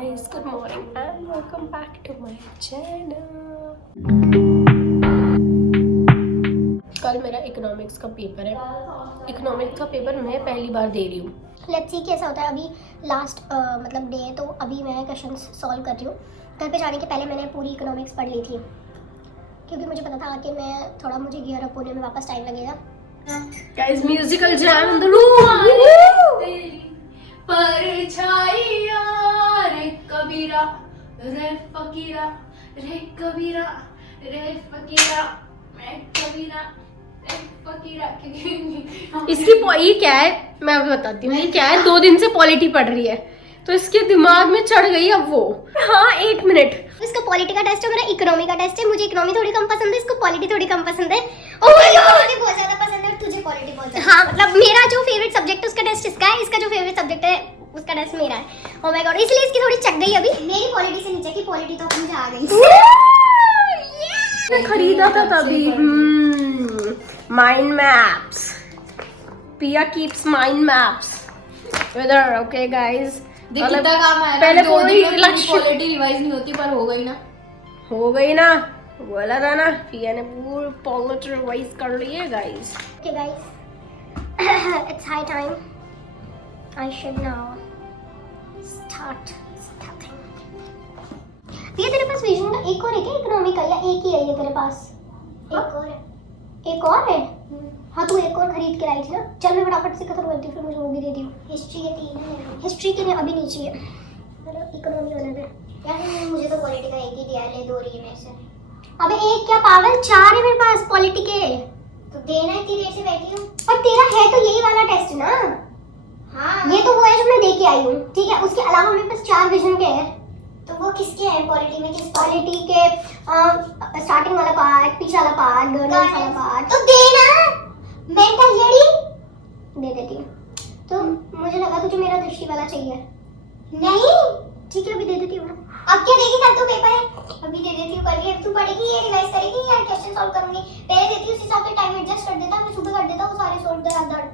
guys, good morning and welcome back to my channel. कल मेरा economics का paper है। इकोनॉमिक्स का पेपर मैं पहली बार दे रही हूँ। लेट्स सी कैसा होता है। अभी लास्ट मतलब डे है, तो अभी मैं क्वेश्चंस सॉल्व कर रही हूँ। घर पे जाने के पहले मैंने पूरी इकोनॉमिक्स पढ़ ली थी, क्योंकि मुझे पता था कि मैं थोड़ा मुझे गियर अप होने में वापस टाइम लगेगा। Guys, musical jam in the room. परछाइया रे कबीरा रे फकीरा रे कबीरा रे फकीरा रे कबीरा रे फकीरा। इसकी ये क्या है मैं अभी बताती हूँ। ये क्या है, 2 दिन से पॉलिटी पढ़ रही है तो इसके दिमाग में चढ़ गई अब वो। हाँ 1 मिनट। इसका पॉलिटी का टेस्ट है, मेरा इकोनॉमी का टेस्ट है। मुझे इकोनॉमी थोड़ी कम पसंद है, इसको पॉलिटी थोड़ी कम पसंद है। ओह माय गॉड, मुझे बहुत ज्यादा पसंद है और तुझे पॉलिटी बहुत ज्यादा। हाँ मतलब मेरा जो फेवरेट सब्जेक्ट है उसका टेस्ट इसका है, इसका जो फेवरेट सब्जेक्ट है उसका टेस्ट मेरा है। ओह माय गॉड, इसलिए इसकी थोड़ी चक गई अभी। मेरी पॉलिटी से नीचे की पॉलिटी तो मुझे आ गई। मैं खरीदा था तभी। माइंड मैप्स, पिया keeps mind maps weather. Okay guys, कितना काम है। पहले पूरी लक्ष्य पॉलिटी रिवाइज नहीं होती, पर हो गई ना। बोला था ना, पिया ने पूरी पॉलिटी रिवाइज कर ली है guys. Okay guys, it's high time. I should now start starting. ये तेरे पास विजन का एक और है क्या इकोनॉमी का, या एक ही है ये तेरे पास? एक और है। एक और है? हाँ तू एक और खरीद के लाई थी ना। चल मैं फटाफट से खत्म करती हूँ, फिर मुझे वो भी दे दी। हिस्ट्री के 3 है, हिस्ट्री के अभी नीचे है। चलो इकोनॉमी वाला दे यार। मुझे तो पॉलिटी का एक ही दिया है, 2 रही है मेरे से। अबे एक क्या पागल, 4 है मेरे पास पॉलिटी के। तो देना इतनी देर से बैठी हूँ। पर तेरा है तो यही वाला टेस्ट ना। हाँ ये तो वो है जो मैं दे के आई हूँ, ठीक है। उसके अलावा मेरे पास 4 विजन के हैं। तो वो किसके हैं पॉलिटी में? किस पॉलिटी के? स्टार्टिंग वाला पार्ट, पीछे वाला पार्ट, गवर्नेंस वाला पार्ट। तो देना मेंटल जेडी दे देती हूँ। तो मुझे लगा तुझे मेरा दृष्टि वाला चाहिए। नहीं ठीक है, अभी दे देती हूँ। अब क्या देगी? कल तो पेपर है, अभी दे देती हूँ। कल ये तू पढ़ेगी, ये रिवाइज करेगी या क्वेश्चन सॉल्व करूंगी? पहले देती हूँ, उस हिसाब से टाइम एडजस्ट कर देता। मैं सुबह कर देता हूँ सारे सॉल्व दर।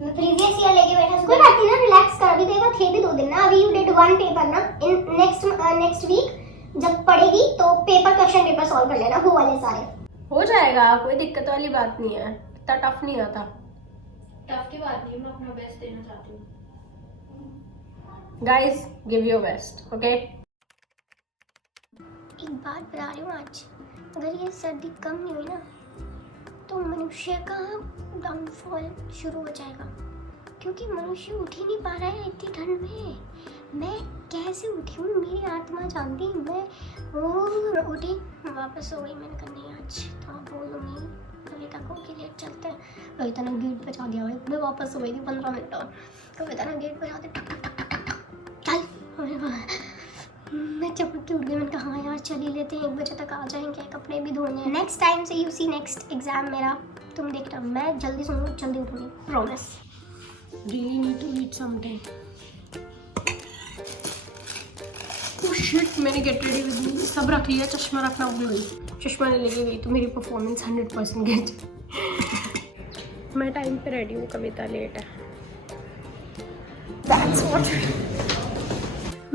मैं प्रीवियस ईयर लेके बैठा हूँ। कोई बात नहीं ना, रिलैक्स कर। अभी तेरे पास थे भी 2 दिन ना। अभी यू डिड 1 पेपर ना। इन नेक्स्ट वीक जब पढ़ेगी तो क्वेश्चन पेपर सॉल्व कर लेना, वो वाले सारे। हो जाएगा, कोई दिक्कत वाली बात नहीं है। इतना टफ नहीं आता। टफ की बात नहीं, मैं अपना बेस्ट देना चाहती हूँ। Guys give your best, okay. एक बात बता रही हूँ, आज अगर ये सर्दी कम नहीं हुई ना तो मनुष्य का डाउनफॉल शुरू हो जाएगा, क्योंकि मनुष्य उठ ही नहीं पा रहा है इतनी ठंड में। मैं कैसे उठी हूँ मेरी आत्मा जानती। मैं उठी वापस हो गई। मैंने कहा नहीं आज थोड़ा बोलूँगी, कविता को कि लेट चलते हैं। कविता ने गेट बजा दिया। मैं वापस हो गई थी 15 मिनट और। कविता ने गेट बजा दिया, टक टक टक टक चल। मैं चपक के उठ गई। मैंने कहा हाँ यार चल ही लेते हैं, 1 बजे तक आ जाएंगे, कपड़े भी धोने हैं। नेक्स्ट टाइम से यू सी नेक्स्ट एग्जाम मेरा तुम देखना, मैं जल्दी सोऊंगी जल्दी उठूंगी, promise. Really need to eat something. Oh shit, मैंने गेट रेडी विद मी सब रख लिया। चश्मा रखना भूल गई, चश्मा नहीं लेके गई तो मेरी परफॉर्मेंस 100% गिर जाए। मैं टाइम पे रेडी हूँ, कविता लेट है। That's what.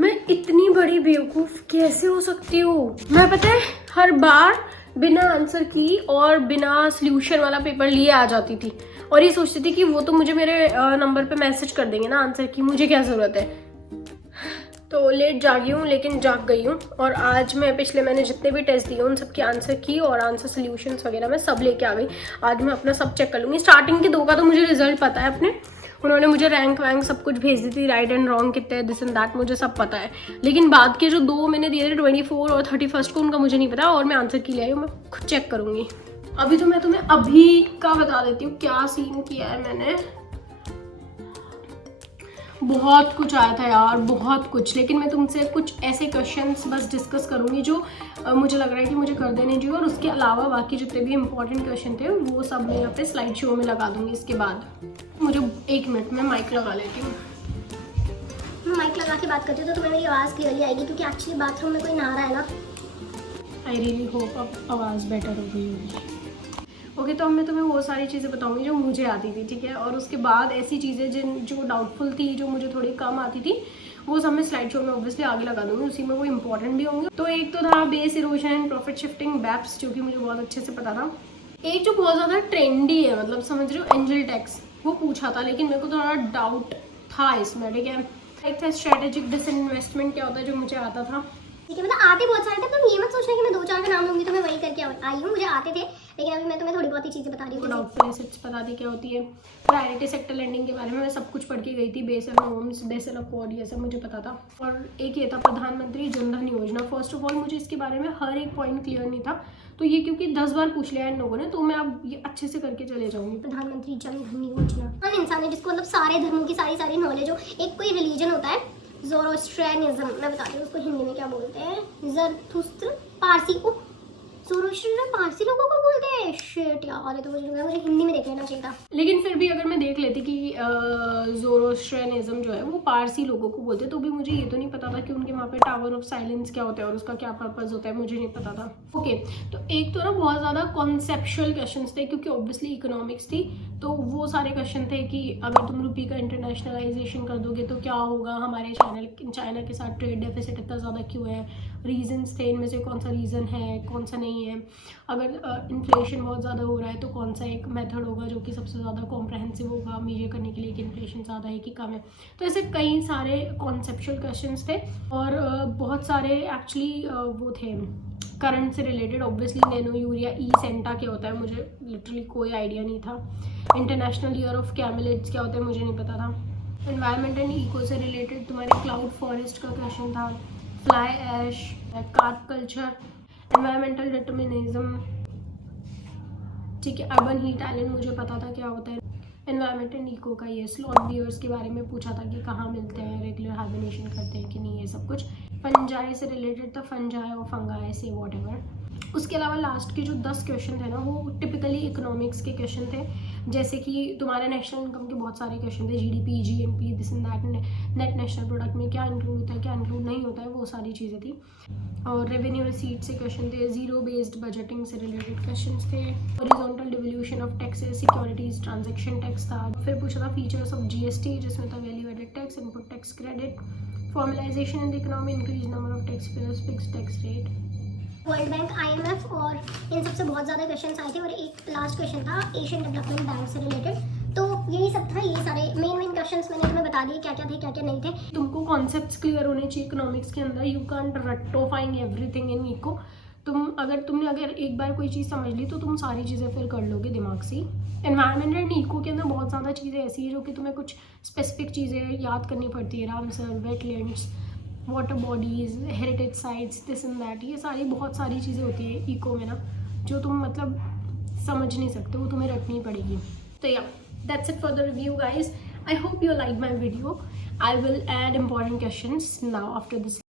मैं इतनी बड़ी बेवकूफ़ कैसे हो सकती हूँ? मैं पता है हर बार बिना आंसर की और बिना सॉल्यूशन वाला पेपर लिए आ जाती थी और ये सोचती थी कि वो तो मुझे मेरे नंबर पे मैसेज कर देंगे ना आंसर की, मुझे क्या ज़रूरत है। तो लेट जागी हूँ लेकिन जाग गई हूँ। और आज मैं मैंने जितने भी टेस्ट दिए उन सब की आंसर की और आंसर सॉल्यूशंस वगैरह मैं सब लेके आ गई। आज मैं अपना सब चेक कर लूँगी। स्टार्टिंग के 2 का तो मुझे रिजल्ट पता है अपने, उन्होंने मुझे रैंक वैंक सब कुछ भेज दी थी, राइट एंड रॉन्ग कितने, दिस एंड दैट मुझे सब पता है। लेकिन बाद के जो 2 मैंने दिए थे 24 और 31 को, उनका मुझे नहीं पता और मैं आंसर की ले आई हूँ। मैं खुद चेक करूँगी। अभी तो मैं तुम्हें अभी का बता देती हूँ क्या सीन किया है मैंने। बहुत कुछ आया था यार, बहुत कुछ। लेकिन मैं तुमसे कुछ ऐसे क्वेश्चंस बस डिस्कस करूँगी जो मुझे लग रहा है कि मुझे कर देने चाहिए, और उसके अलावा बाकी जितने भी इंपॉर्टेंट क्वेश्चन थे वो सब मैं यहाँ पे स्लाइड शो में लगा दूँगी। इसके बाद मुझे 1 मिनट में माइक लगा लेती हूँ। मैं माइक लगा के बात करती हूँ तो तुम्हें मेरी आवाज़ क्लियरली आएगी, क्योंकि एक्चुअली बाथरूम में कोई नहा रहा है ना। आई रियली होप अब आवाज़ बेटर हो गई होगी। ओके तो अब मैं तुम्हें वो सारी चीज़ें बताऊंगी जो मुझे आती थी, ठीक है। और उसके बाद ऐसी चीज़ें जो डाउटफुल थी, जो मुझे थोड़ी कम आती थी, वो सब मैं स्लाइड शो में ऑब्वियसली आगे लगा दूंगी, उसी में वो इंपॉर्टेंट भी होंगे। तो एक तो था base erosion and profit shifting BEPS, जो कि मुझे बहुत अच्छे से पता था। एक जो बहुत ज़्यादा ट्रेंडी है, मतलब समझ रहे हो, एंजल टैक्स, वो पूछा था, लेकिन मेरे को थोड़ा डाउट था इसमें, ठीक है। एक था स्ट्रेटेजिक डिसइन्वेस्टमेंट, क्या होता है, जो मुझे आता था। ठीक है, मतलब आते बहुत सारे थे, तुम ये मत सोचना कि मैं 2-4 का नाम लूंगी तो मैं वही करके आई हूँ, मुझे आते थे, लेकिन अभी मैं तुम्हें थोड़ी बहुत ही चीज़ें बता रही हूँ। डाउटफुल एसेट्स पता थी क्या होती है। प्रायोरिटी सेक्टर लेंडिंग के बारे में मैं सब कुछ पढ़ के गई थी, बेसल नॉर्म्स, बेसल अकॉर्ड, ये सब मुझे पता था। और एक ये था प्रधानमंत्री जन धन योजना। फर्स्ट ऑफ ऑल मुझे इसके बारे में हर एक पॉइंट क्लियर नहीं था, तो ये क्योंकि 10 बार पूछ लिया इन लोगों ने, तो मैं अब ये अच्छे से करके चले जाऊंगी। प्रधानमंत्री जन धन योजना, कौन इंसान है जिसको मतलब सारे धर्मों की सारी नॉलेज हो। एक कोई रिलीजन होता है ज़ोरोस्ट्रियनिज्म, मैं बता रही हूँ उसको हिंदी में क्या बोलते हैं, ज़रथुस्त्र, पारसी। ज़ोरोस्ट्रियन पारसी लोगों को बोलते हैं, शिट यार, ये तो मुझे हिंदी में देख लेना चाहिए था। लेकिन फिर भी अगर मैं देख लेती कि ज़ोरोस्ट्रियनिज्म जो है वो पारसी लोगों को बोलते, तो भी मुझे ये तो नहीं पता था कि उनके वहाँ पे टावर ऑफ साइलेंस क्या होता है और उसका क्या पर्पस होता है, मुझे नहीं पता था। ओके, तो एक तो ना बहुत ज़्यादा कॉन्सेप्चुअल क्वेश्चंस थे, क्योंकि ऑब्वियसली इकोनॉमिक्स थी, तो वो सारे क्वेश्चन थे कि अगर तुम रुपये का इंटरनेशनलाइजेशन कर दोगे तो क्या होगा, हमारे चाइना के साथ ट्रेड डेफिसिट इतना ज़्यादा क्यों है, रीजंस थे, इनमें से कौन सा रीज़न है, कौन सा नहीं है, अगर इन्फ्लेशन बहुत ज़्यादा हो रहा है तो कौन सा एक मेथड होगा जो कि सबसे ज़्यादा कॉम्प्रहेंसिव होगा मेजर करने के लिए कि इन्फ्लेशन ज़्यादा है कि कम है। तो ऐसे कई सारे कॉन्सेप्चुअल क्वेश्चंस थे, और बहुत सारे एक्चुअली वो थे करंट से रिलेटेड। ऑब्वियसली नैनो यूरिया ई सेंटा क्या होता है, मुझे लिटरली कोई आइडिया नहीं था। इंटरनेशनल ईयर ऑफ कैमलेट्स क्या होता है, मुझे नहीं पता था। एनवायरनमेंट एंड इको से रिलेटेड तुम्हारे क्लाउड फॉरेस्ट का क्वेश्चन था, fly ash, carp culture, environmental determinism, ठीक है। अर्बन हीट आइलैंड मुझे पता था क्या होता है। एनवायरमेंट एंड इको का ये स्लॉथ बियर्स के बारे में पूछा था कि कहाँ मिलते हैं, रेगुलर हाइबरनेशन करते हैं कि नहीं, ये सब कुछ। फंजाई से रिलेटेड था, फंजाई और फंगाई से वॉटएवर। उसके अलावा लास्ट के जो 10 क्वेश्चन थे ना, वो टिपिकली इकोनॉमिक्स के क्वेश्चन थे, जैसे कि तुम्हारे नेशनल इनकम के बहुत सारे क्वेश्चन थे, GDP, GNP, this and that, net national product में क्या इंक्लूड होता है, क्या इंक्लूड नहीं होता है, वो सारी चीज़ें थी। और रेवेन्यू रिसीट से क्वेश्चन थे, जीरो बेस्ड बजटिंग से रिलेटेड क्वेश्चन थे, horizontal devolution of taxes, securities, transaction tax था। फिर पूछा था फीचर्स ऑफ जीएसटी, जिसमें था value added tax, input tax credit, formalisation in the economy, increase number of tax payers, fixed tax rate. World Bank, IMF और इन सबसे बहुत ज़्यादा क्वेश्चन आए थे, और एक लास्ट क्वेश्चन था एशियन डेवलपमेंट बैंक से रिलेटेड। तो यही सब था, ये सारे मेन क्वेश्चंस मैंने तुम्हें बता दिए क्या क्या थे, क्या क्या नहीं थे। तुमको कॉन्सेप्ट्स क्लियर होने चाहिए इकोनॉमिक्स के अंदर, यू कांट रट्टोफाइंग एवरीथिंग इन इको। तुमने अगर एक बार कोई चीज़ समझ ली तो तुम सारी चीज़ें फिर कर लोगे दिमाग से। एनवायरनमेंट एंड इको के अंदर बहुत ज़्यादा चीज़ें ऐसी है जो कि तुम्हें कुछ स्पेसिफिक चीज़ें याद करनी पड़ती है, Ramsar, wetlands, water bodies, heritage sites, this and that, ये सारी बहुत सारी चीज़ें होती है इको में ना, जो तुम मतलब समझ नहीं सकते, वो तुम्हें रखनी पड़ेगी। तो या that's it for the review guys. I hope you like my video. I will add important questions now after this.